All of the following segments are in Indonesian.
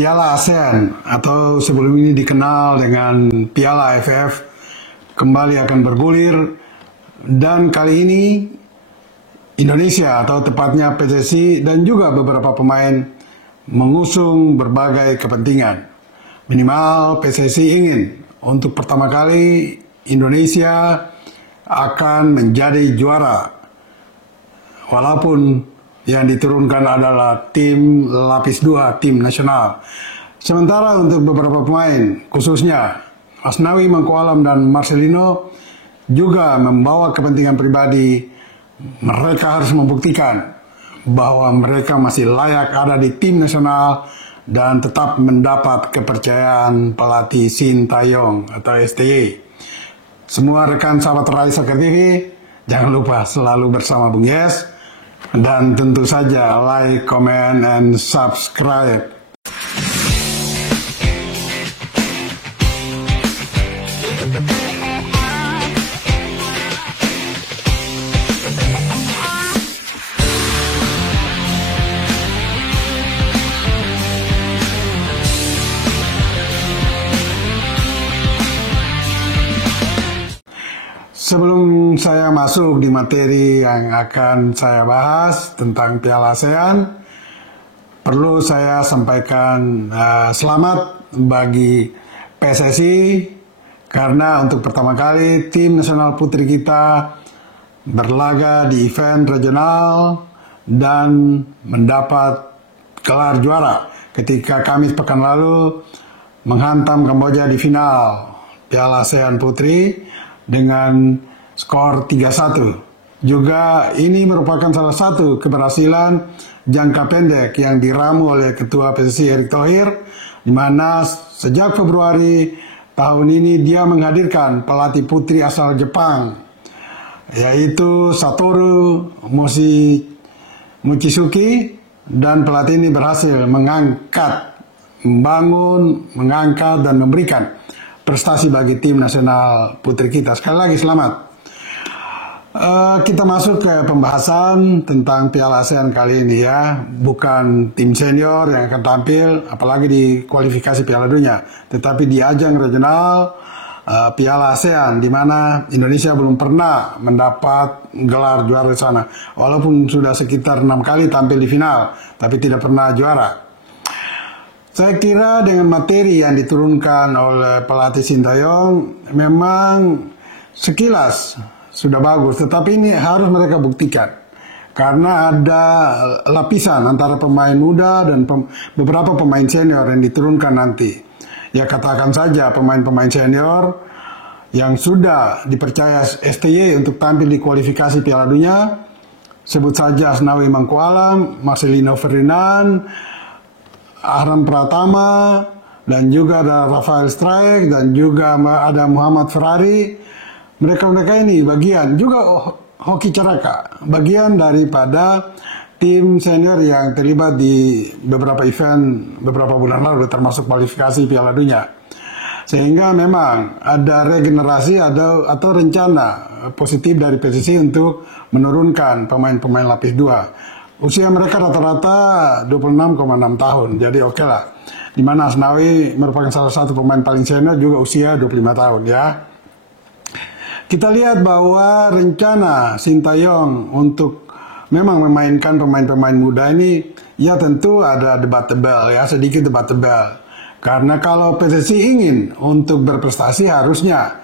Piala ASEAN atau sebelum ini dikenal dengan Piala AFF kembali akan bergulir, dan kali ini Indonesia atau tepatnya PSSI dan juga beberapa pemain mengusung berbagai kepentingan. Minimal PSSI ingin untuk pertama kali Indonesia akan menjadi juara, walaupun yang diturunkan adalah tim lapis 2, tim nasional. Sementara untuk beberapa pemain, khususnya Asnawi Mangku Alam dan Marcelino, juga membawa kepentingan pribadi. Mereka harus membuktikan bahwa mereka masih layak ada di tim nasional dan tetap mendapat kepercayaan pelatih Sintayong atau STY. Semua rekan sahabat Rai Soccer TV, jangan lupa selalu bersama Bung Yes, dan tentu saja like, comment, and subscribe. Sebelum saya masuk di materi yang akan saya bahas tentang Piala ASEAN, perlu saya sampaikan selamat bagi PSSI karena untuk pertama kali tim nasional putri kita berlaga di event regional dan mendapat gelar juara ketika Kamis pekan lalu menghantam Kamboja di final Piala ASEAN Putri dengan skor 3-1. Juga ini merupakan salah satu keberhasilan jangka pendek yang diramu oleh Ketua PSSI Erick Thohir, di mana sejak Februari tahun ini dia menghadirkan pelatih putri asal Jepang, yaitu Satoru Mochizuki, dan pelatih ini berhasil membangun, mengangkat, dan memberikan prestasi bagi tim nasional putri kita. Sekali lagi selamat. Kita masuk ke pembahasan tentang Piala ASEAN kali ini ya. Bukan tim senior yang akan tampil, apalagi di kualifikasi Piala Dunia, tetapi di ajang regional Piala ASEAN, di mana Indonesia belum pernah mendapat gelar juara di sana. Walaupun sudah sekitar 6 kali tampil di final, tapi tidak pernah juara. Saya kira dengan materi yang diturunkan oleh pelatih Sintayong memang sekilas sudah bagus, tetapi ini harus mereka buktikan karena ada lapisan antara pemain muda dan beberapa pemain senior yang diturunkan nanti. Ya katakan saja pemain-pemain senior yang sudah dipercaya STY untuk tampil di kualifikasi Piala Dunia, sebut saja Asnawi Mangku Alam, Marcelino Ferdinand, Ahram Pratama, dan juga ada Rafael Strike, dan juga ada Muhammad Ferrari. Mereka ini bagian, juga Hoki Caraka, bagian daripada tim senior yang terlibat di beberapa event beberapa bulan lalu, termasuk kualifikasi Piala Dunia. Sehingga memang ada regenerasi atau rencana positif dari PSSI untuk menurunkan pemain-pemain lapis 2. Usia mereka rata-rata 26,6 tahun, jadi oke lah. Dimana Asnawi merupakan salah satu pemain paling senior, juga usia 25 tahun ya. Kita lihat bahwa rencana Sintayong untuk memang memainkan pemain-pemain muda ini, ya tentu ada debatable ya, sedikit debatable. Karena kalau PSSI ingin untuk berprestasi harusnya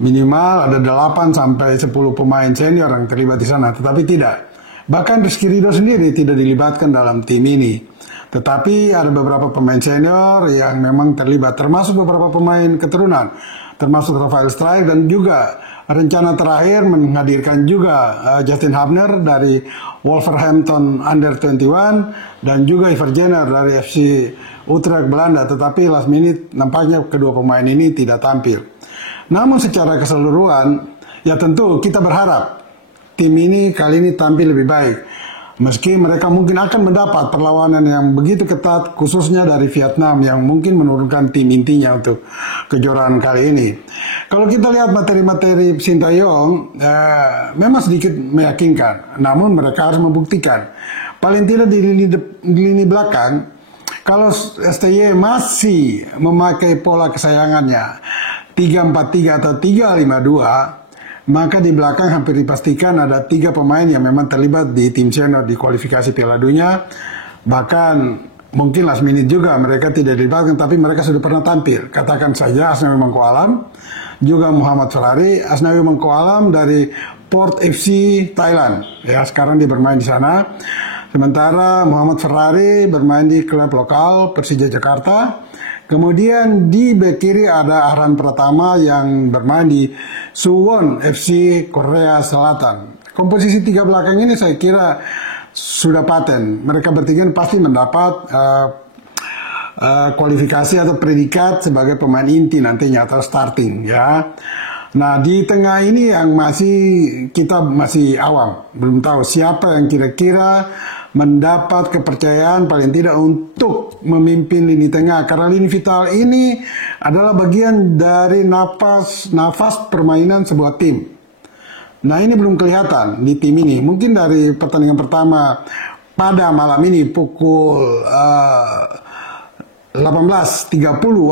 minimal ada 8-10 pemain senior yang terlibat di sana, tetapi tidak. Bahkan Rizky Ridho sendiri tidak dilibatkan dalam tim ini. Tetapi ada beberapa pemain senior yang memang terlibat, termasuk beberapa pemain keturunan, termasuk Rafael Strike, dan juga rencana terakhir menghadirkan juga Justin Hubner dari Wolverhampton Under 21 dan juga Ivar Jenner dari FC Utrecht Belanda. Tetapi last minute nampaknya kedua pemain ini tidak tampil. Namun secara keseluruhan ya tentu kita berharap tim ini kali ini tampil lebih baik. Meski mereka mungkin akan mendapat perlawanan yang begitu ketat, khususnya dari Vietnam yang mungkin menurunkan tim intinya untuk kejuaraan kali ini. Kalau kita lihat materi-materi Sintayong, memang sedikit meyakinkan. Namun mereka harus membuktikan. Paling tidak di lini belakang, Kalau STY masih memakai pola kesayangannya 3-4-3 atau 3-5-2, maka di belakang hampir dipastikan ada 3 pemain yang memang terlibat di tim senior di kualifikasi Piala Dunia. Bahkan mungkin last minute juga mereka tidak dilibatkan, tapi mereka sudah pernah tampil. Katakan saja Asnawi Mangko Alam, juga Muhammad Ferrari. Asnawi Mangko Alam dari Port FC Thailand, ya sekarang dia bermain di sana. Sementara Muhammad Ferrari bermain di klub lokal Persija Jakarta. Kemudian di bek kiri ada Ahran Pratama yang bermain di Suwon FC Korea Selatan. Komposisi 3 belakang ini saya kira sudah paten. Mereka bertiga pasti mendapat kualifikasi atau predikat sebagai pemain inti nantinya atau starting, ya. Nah, di tengah ini yang kita masih awam, belum tahu siapa yang kira-kira mendapat kepercayaan paling tidak untuk memimpin lini tengah, karena lini vital ini adalah bagian dari nafas permainan sebuah tim. Nah, ini belum kelihatan di tim ini. Mungkin dari pertandingan pertama pada malam ini pukul 18.30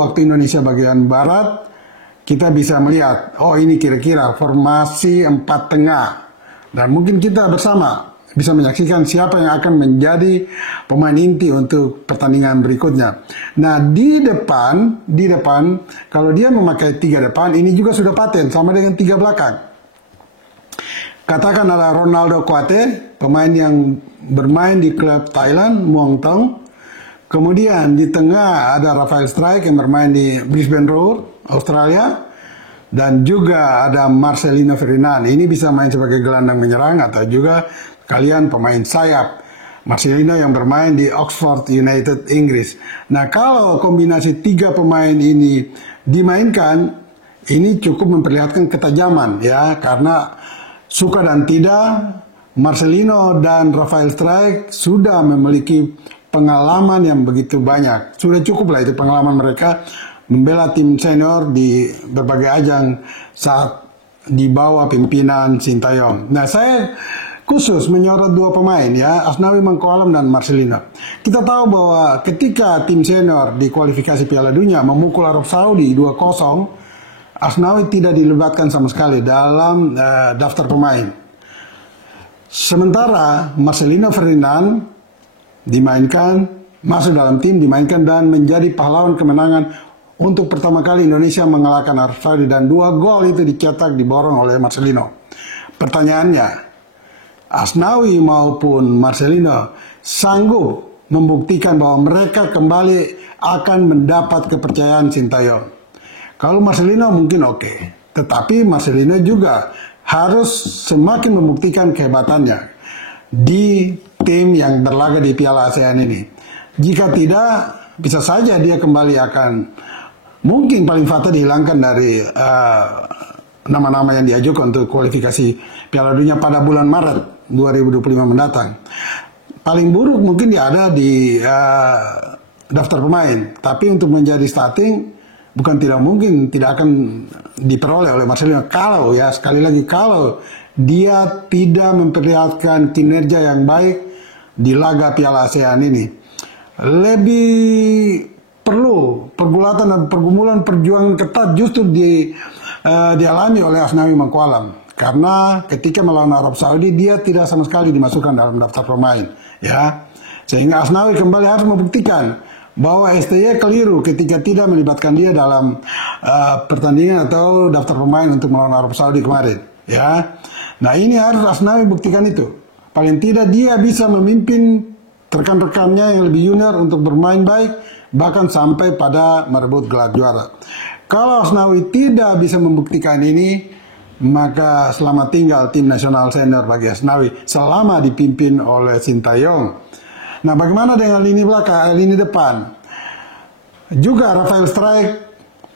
waktu Indonesia bagian Barat, kita bisa melihat, oh ini kira-kira formasi 4 tengah. Dan mungkin kita bersama bisa menyaksikan siapa yang akan menjadi pemain inti untuk pertandingan berikutnya. Nah, di depan kalau dia memakai 3 depan, ini juga sudah paten sama dengan 3 belakang. Katakan ada Ronaldo Kuate, pemain yang bermain di klub Thailand, Muang Thong. Kemudian di tengah ada Rafael Strijk yang bermain di Brisbane Roar, Australia. Dan juga ada Marcelino Ferdinand. Ini bisa main sebagai gelandang menyerang atau juga kalian pemain sayap. Marcelino yang bermain di Oxford United, Inggris. Nah, kalau kombinasi 3 pemain ini dimainkan, ini cukup memperlihatkan ketajaman, ya, karena suka dan tidak, Marcelino dan Rafael Strijk sudah memiliki pengalaman yang begitu banyak. Sudah cukup lah itu pengalaman mereka membela tim senior di berbagai ajang saat di bawah pimpinan Sintayong. Nah, saya khusus menyorot 2 pemain, ya, Asnawi Mangko Alam dan Marcelino. Kita tahu bahwa ketika tim senior di kualifikasi Piala Dunia memukul Arab Saudi 2-0, Asnawi tidak dilibatkan sama sekali dalam daftar pemain. Sementara Marcelino Ferdinand dimainkan, masuk dalam tim, dimainkan dan menjadi pahlawan kemenangan untuk pertama kali Indonesia mengalahkan Arab Saudi, dan 2 gol itu dicetak diborong oleh Marcelino. Pertanyaannya, Asnawi maupun Marcelino sanggup membuktikan bahwa mereka kembali akan mendapat kepercayaan Sintayong. Kalau Marcelino mungkin oke, tetapi Marcelino juga harus semakin membuktikan kehebatannya di tim yang berlaga di Piala ASEAN ini. Jika tidak, bisa saja dia kembali akan mungkin paling fatal dihilangkan dari nama-nama yang diajukan untuk kualifikasi Piala Dunia pada bulan Maret 2025 mendatang. Paling buruk mungkin dia ada di daftar pemain, tapi untuk menjadi starting bukan tidak mungkin tidak akan diperoleh oleh Marcelino kalau, ya, sekali lagi, kalau dia tidak memperlihatkan kinerja yang baik di laga Piala ASEAN ini. Lebih perlu pergulatan dan pergumulan perjuangan ketat justru dialami oleh Asnawi Mangko Alam, karena ketika melawan Arab Saudi dia tidak sama sekali dimasukkan dalam daftar pemain, ya, sehingga Asnawi kembali harus membuktikan bahwa STY keliru ketika tidak melibatkan dia dalam pertandingan atau daftar pemain untuk melawan Arab Saudi kemarin, ya. Nah, ini harus Asnawi buktikan itu. Paling tidak dia bisa memimpin rekan-rekannya yang lebih junior untuk bermain baik, bahkan sampai pada merebut gelar juara. Kalau Asnawi tidak bisa membuktikan ini, maka selamat tinggal tim nasional senior bagi Asnawi selama dipimpin oleh Sintayong. Nah, bagaimana dengan lini belakang, lini depan? Juga Rafael Strijk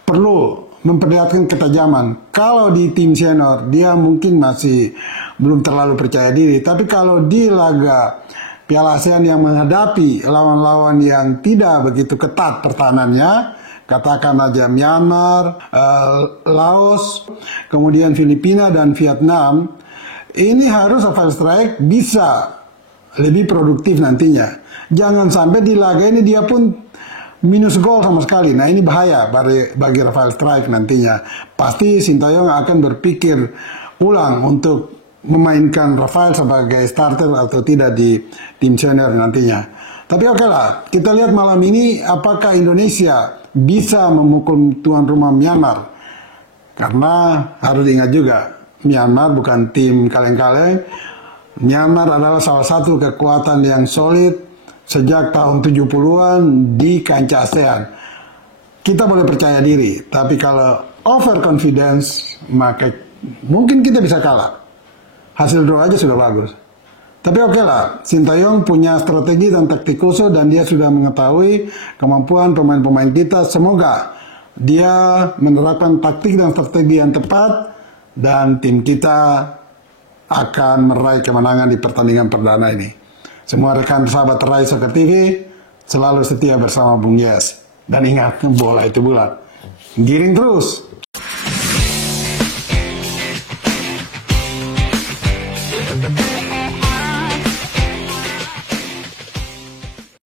perlu memperlihatkan ketajaman. Kalau di tim senior dia mungkin masih belum terlalu percaya diri, tapi kalau di laga Piala ASEAN yang menghadapi lawan-lawan yang tidak begitu ketat pertahanannya, katakan aja Myanmar, Laos, kemudian Filipina dan Vietnam, ini harus Rafael Strijk bisa lebih produktif nantinya. Jangan sampai di laga ini dia pun minus gol sama sekali. Nah ini bahaya bagi Rafael Struijk nantinya. Pasti Sintayong akan berpikir ulang untuk memainkan Rafael sebagai starter atau tidak di tim senior nantinya. Tapi oke lah, kita lihat malam ini apakah Indonesia bisa memukul tuan rumah Myanmar. Karena harus diingat juga, Myanmar bukan tim kaleng-kaleng. Myanmar adalah salah satu kekuatan yang solid sejak tahun 70-an di kancah ASEAN. Kita boleh percaya diri, tapi kalau overconfidence, maka mungkin kita bisa kalah. Hasil draw aja sudah bagus. Tapi oke lah, Sintayong punya strategi dan taktik khusus dan dia sudah mengetahui kemampuan pemain-pemain kita. Semoga dia menerapkan taktik dan strategi yang tepat dan tim kita akan meraih kemenangan di pertandingan perdana ini. Semua rekan sahabat Rai Soccer TV selalu setia bersama Bung Yes. Dan ingat, bola itu bulat. Giring terus.